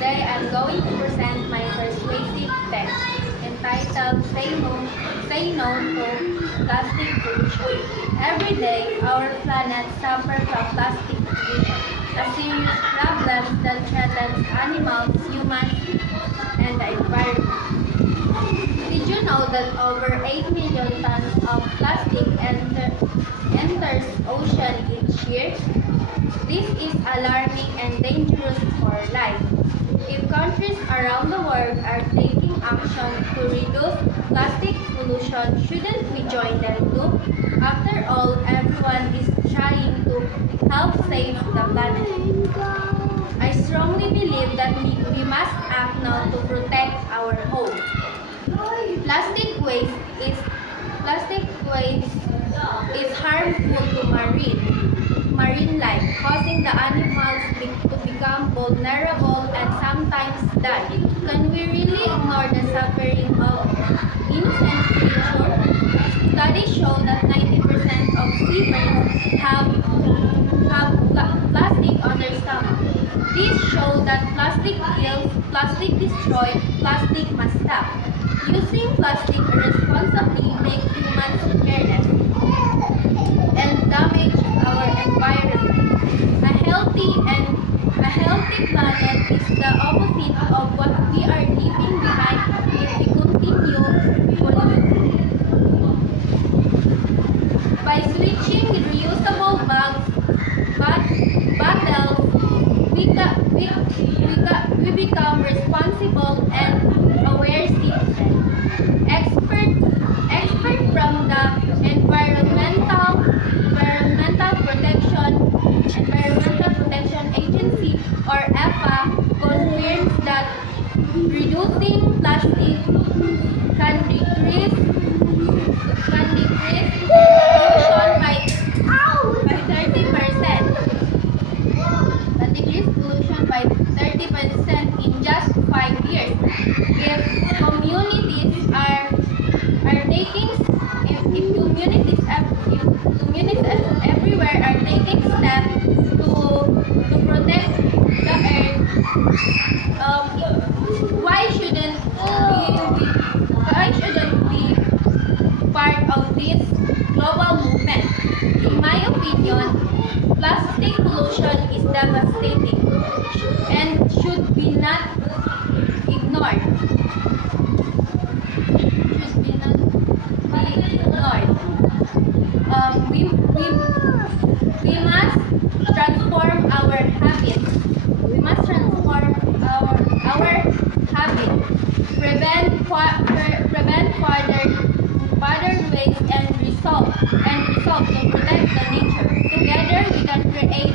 Today I'm going to present my persuasive text entitled Say No to Plastic Pollution. Every day, our planet suffers from plastic pollution, a serious problem that threatens animals, humans, and the environment. Did you know that over 8 million tons of plastic enters ocean each year? This is alarming and dangerous for life. If countries around the world are taking action to reduce plastic pollution, shouldn't we join them too? After all, everyone is trying to help save the planet. I strongly believe that we must act now to protect our home. Plastic waste is plastic waste is harmful to marine life, causing the animals to become vulnerable and sometimes die. Can we really ignore the suffering of innocent creatures? Studies show that 90% of seabirds have plastic on their stomach. This shows that plastic kills, plastic destroys, plastic must stop. Using plastic irresponsibly makes humans careless and damage our environment. A healthy planet is the opposite of what we are leaving behind if we continue polluting. By switching reusable bottles, we become responsible and aware citizens. Expert from the Environmental Protection Agency or EPA confirms that reducing plastic can decrease pollution by 30%. Can decrease pollution by 30% in just 5 years. If communities are taking if communities everywhere are taking steps to protect the earth, why shouldn't we part of this global movement? In my opinion, plastic pollution is devastating and should be not ignored. Should be not be ignored. We must transform our habits. We must transform our habits. Prevent further waste and resolve to protect the nature. Together we can create